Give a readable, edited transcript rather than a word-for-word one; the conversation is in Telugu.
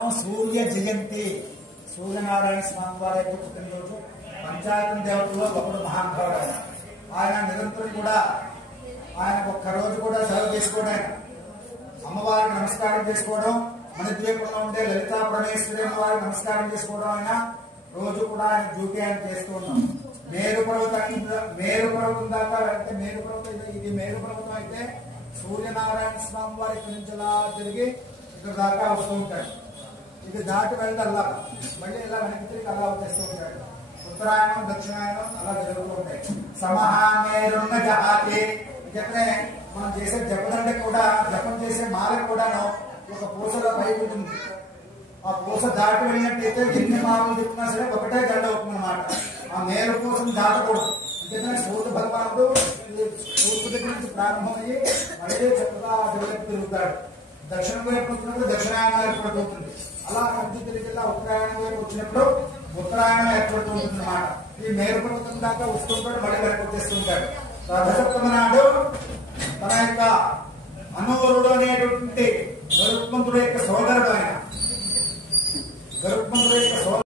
सूर्य जयंती सूर्यनारायण स्वामी वाరి యొక్క పుట్టినరోజు పంచాయతీ దేవతల్లో ఒకడు మహానుభావుడు ఆయన నిరంతరం కూడా ఆయన ఒక్క రోజు కూడా సెలవు చేసుకోవడం అమ్మవారికి నమస్కారం చేసుకోవడం మన ద్వీపంలో ఉండే లలితా పరమేశ్వరి అమ్మవారికి నమస్కారం చేసుకోవడం ఆయన రోజు కూడా ఆయన డ్యూటీ ఆయన చేస్తూ ఉన్నాం మేరు పర్వతం దాకా అంటే ఇది మేరు పర్వతం అయితే సూర్యనారాయణ స్వామి వారి నుంచి అలా తిరిగి ఇక్కడ దాకా వస్తూ ఉంటాడు ఇది దాటి వెళ్ళల్లా మళ్ళీ ఇలా వెనక్కి తిరిగి అలా వచ్చేస్తూ ఉంటాడు ఉత్తరాయణం దక్షిణాయనం అలా జరుగుతూ ఉంటాయి సమహామేరున్న జహాతి ఇకనే మనం చేసే జపదండ కూడా జపం చేసే మాల కూడాను ఒక పూసలో పైకి ఉంటుంది ఆ పూస దాటి వెళ్ళినట్టయితే ఎన్ని మాలలు తిప్పినా సరే ఒకటే దండ అవుతుంది అన్నమాట ఆ మేరు పూసను దాటకూడదు ఎందుకంటే సూర్య భగవానుడు తూర్పు దగ్గర నుంచి ప్రారంభమయ్యి మళ్ళీ చక్కగా జగత్తు తిరుగుతాడు దక్షిణం వైపు వచ్చినప్పుడు దక్షిణాయనం ఏర్పడుతుంది అలా కంచి తిరిగి ఉత్తరాయణం వైపు వచ్చినప్పుడు ఉత్తరాయణం ఏర్పడుతూ ఉంటుంది అన్నమాట ఈ మేరు పర్వతం దాకా వస్తుంటాడు మళ్ళీ వెనక్కి వచ్చేస్తుంటాడు రథసప్తమి నాడు తన యొక్క అనూరుడు అనేటువంటి